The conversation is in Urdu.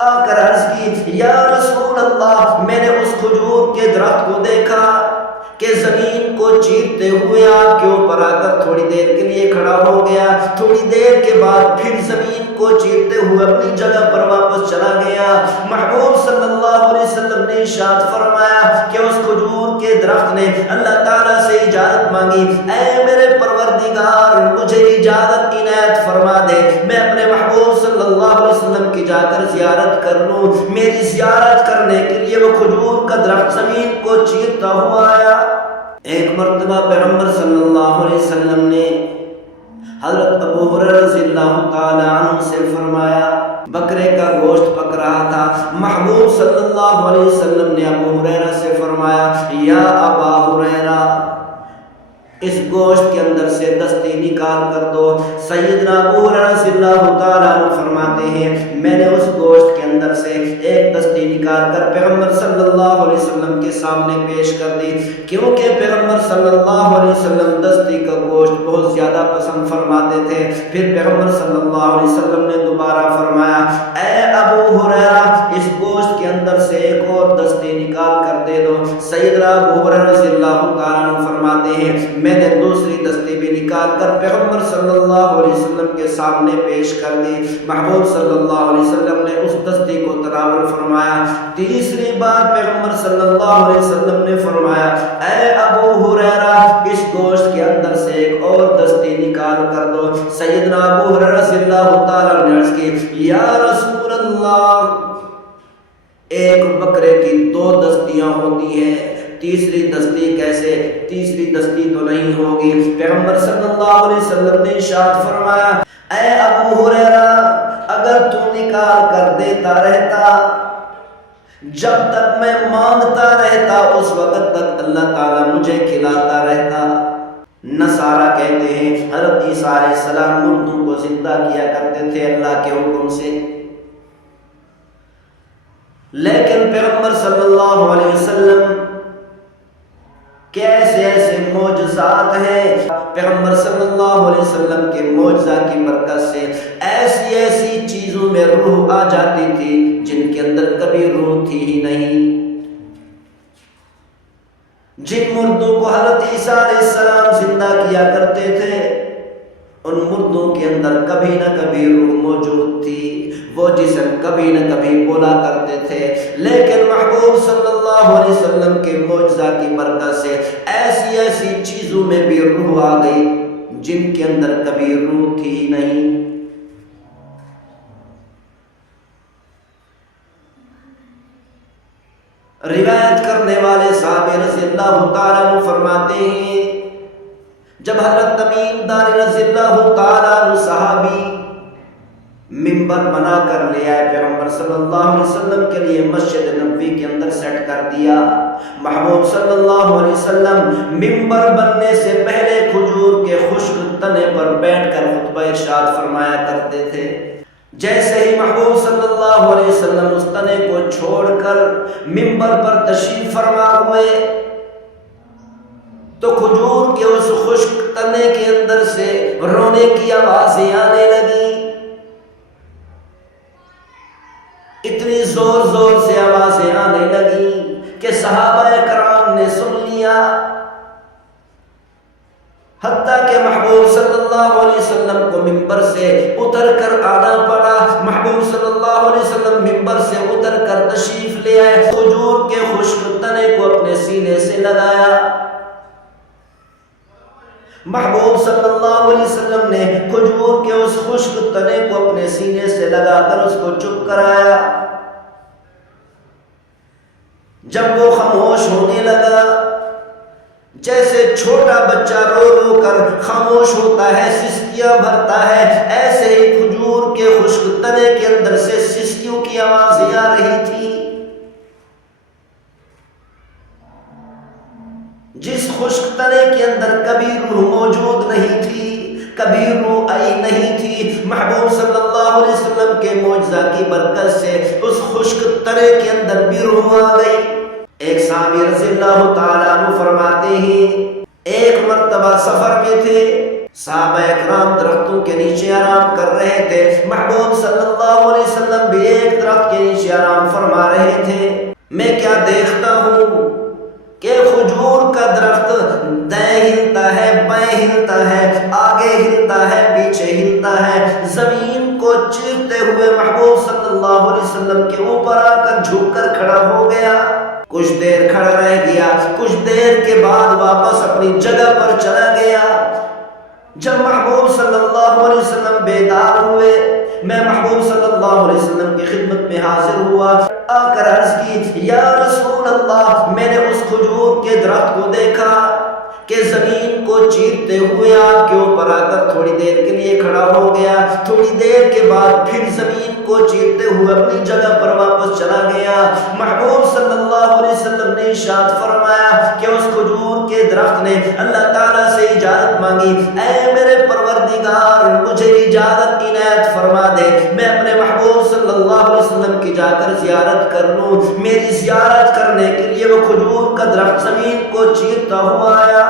آ کر عرض کی یا رسول اللہ میں نے اس کھجور کے درخت کو دیکھا کہ زمین کو چیرتے ہوئے آپ کے اوپر آ کر تھوڑی دیر کے لیے کھڑا ہو گیا، تھوڑی دیر کے بعد پھر زمین کو چیرتے ہوئے اپنی جگہ پر واپس چلا گیا۔ محبوب صلی اللہ علیہ وسلم نے ارشاد فرمایا کہ اس کھجور کے درخت نے اللہ تعالیٰ سے اجازت مانگی، اے میرے پروردگار مجھے اجازت عنایت فرما دے، میں اپنے محبوب صلی اللہ علیہ وسلم کی جا کر زیارت کر لوں۔ میری زیارت کرنے کے لیے وہ کھجور کا درخت زمین کو چیرتا ہوا آیا۔ ایک مرتبہ پیغمبر صلی اللہ علیہ وسلم نے حضرت ابو ہریرہ رضی اللہ تعالی عنہ سے فرمایا، بکرے کا گوشت پک رہا تھا، محبوب صلی اللہ علیہ وسلم نے ابو ہریرہ سے فرمایا یا ابا ہریرہ اس گوشت کے اندر سے دستی نکال کر دو۔ سیدنا ابو ہریرہ رضی اللہ تعالیٰ عنہ فرماتے ہیں میں نے اس گوشت کے اندر سے ایک دستی نکال کر پیغمبر صلی اللہ علیہ وسلم کے سامنے پیش کر دی، کیونکہ پیغمبر صلی اللہ علیہ وسلم دستی کا گوشت بہت زیادہ پسند فرماتے تھے۔ پھر پیغمبر صلی اللہ علیہ وسلم نے دوبارہ فرمایا اے ابو ہریرہ اس گوشت کے اندر سے ایک اور دستی نکال کر دے دو۔ سیدنا ابو ہریرہ رضی اللہ تعالیٰ عنہ فرماتے ہیں میں نے دوسری دستی بھی نکال کر پیغمبر صلی اللہ علیہ وسلم کے سامنے پیش کر دی۔ محبوب صلی اللہ علیہ وسلم نے اس دستی کو تناول فرمایا۔ تیسری بار پیغمبر صلی اللہ علیہ وسلم نے فرمایا اے ابو ہریرہ اس گوشت کے اندر سے ایک اور دستی نکال کر دو۔ سیدنا ابو ہریرہ رضی اللہ تعالیٰ نے عرض کی یا رسول اللہ ایک بکرے کی دو دستیاں ہوتی ہیں، تیسری دستی کیسے؟ تیسری دستی تو نہیں ہوگی۔ پیغمبر صلی اللہ علیہ وسلم نے ارشاد فرمایا اے ابو ہریرہ اگر تو نکال کر دیتا رہتا جب تک میں مانگتا رہتا اس وقت تک اللہ تعالیٰ مجھے کھلاتا رہتا۔ نصارہ کہتے ہیں حضرت عیسیٰ علیہ السلام مردوں کو زندہ کیا کرتے تھے اللہ کے حکم سے، لیکن پیغمبر صلی اللہ علیہ وسلم کہ ایسے ایسے معجزات ہیں، پیغمبر صلی اللہ علیہ وسلم کے معجزہ کی برکت سے ایسی ایسی چیزوں میں روح آ جاتی تھی جن کے اندر کبھی روح تھی ہی نہیں۔ جن مردوں کو حضرت عیسیٰ علیہ السلام زندہ کیا کرتے تھے ان مردوں کے اندر کبھی نہ کبھی روح موجود تھی، وہ جسم کبھی نہ کبھی بولا کرتے تھے، لیکن محبوب صلی اللہ علیہ وسلم کے معجزہ کی برکت سے ایسی ایسی چیزوں میں بھی روح آ گئی جن کے اندر کبھی روح تھی نہیں۔ روایت کرنے والے صحابہ رضی اللہ تعالیٰ عنہ فرماتے ہیں جب حضرت تمیم داری رضی اللہ تعالیٰ عنہ صحابی منبر بنا کر لے آئے، پیغمبر صلی اللہ علیہ وسلم کے لیے مسجد نبوی کے اندر سیٹ کر دیا۔ محبوب صلی اللہ علیہ وسلم منبر بننے سے پہلے کھجور کے خشک تنے پر بیٹھ کر خطبہ ارشاد فرمایا کرتے تھے۔ جیسے ہی محبوب صلی اللہ علیہ وسلم اس تنے کو چھوڑ کر منبر پر تشریف فرما ہوئے تو کھجور کے اس خشک تنے کے اندر سے رونے کی آوازیں آنے لگی، اتنی زور زور سے آوازیں آنے لگی کہ صحابہ کرام نے سن لیا، حتیٰ کہ محبوب صلی اللہ علیہ وسلم کو منبر سے اتر کر آنا پڑا۔ محبوب صلی اللہ علیہ وسلم منبر سے اتر کر تشریف لے آئے، کھجور کے خشک تنے کو اپنے سینے سے لگایا۔ محبوب صلی اللہ علیہ وسلم نے کھجور کے اس خشک تنے کو اپنے سینے سے لگا کر اس کو چپ کرایا۔ جب وہ خاموش ہونے لگا، جیسے چھوٹا بچہ رو رو کر خاموش ہوتا ہے، سسکیاں بھرتا ہے، ایسے ہی کھجور کے خشک تنے کے اندر سے سسکیوں کی آوازیں آ رہی تھی۔ جس خشک تنے کے اندر کبھی روح موجود نہیں تھی، کبھی روح آئی نہیں تھی، محبوب صلی اللہ علیہ وسلم کے معجزہ کی برکت سے اس خشک تنے کے اندر بھی روح آ گئی۔ ایک صحابی رضی اللہ تعالیٰ عنہ فرماتے ہیں ایک مرتبہ سفر میں تھے، صحابہ اکرام درختوں کے نیچے آرام کر رہے تھے، محبوب صلی اللہ علیہ وسلم بھی ایک درخت کے نیچے آرام فرما رہے تھے۔ میں کیا دیکھتا ہوں کہ کھجور کا درخت دائیں ہلتا ہے، بائیں ہلتا ہے، آگے ہلتا ہے، پیچھے ہلتا ہے، زمین کو چیرتے ہوئے محبوب صلی اللہ علیہ وسلم کے اوپر آ کر جھک کر کھڑا ہو گیا۔ کچھ دیر کھڑا رہ گیا، کچھ دیر کے بعد واپس اپنی جگہ پر چلا گیا۔ جب محبوب صلی اللہ علیہ وسلم بیدار ہوئے، میں محبوب صلی اللہ علیہ وسلم کی خدمت میں حاضر ہوا، آ کر عرض کی، یا رسول اللہ، میں نے اس کھجور کے درخت کو دیکھا کہ زمین کو چیرتے ہوئے آپ کے اوپر آ کر تھوڑی دیر کے لیے کھڑا ہو گیا، تھوڑی دیر کے بعد پھر زمین کو چیرتے ہوئے اپنی جگہ پر واپس چلا گیا۔ محبوب صلی اللہ علیہ وسلم نے ارشاد فرمایا کہ اس کھجور کے درخت نے اللہ تعالیٰ سے اجازت مانگی، اے میرے پروردگار، مجھے اجازت عنایت فرما دے، میں اپنے محبوب صلی اللہ علیہ وسلم کی جا کر زیارت کر لوں۔ میری زیارت کرنے کے لیے وہ کھجور کا درخت زمین کو چیرتا ہوا آیا۔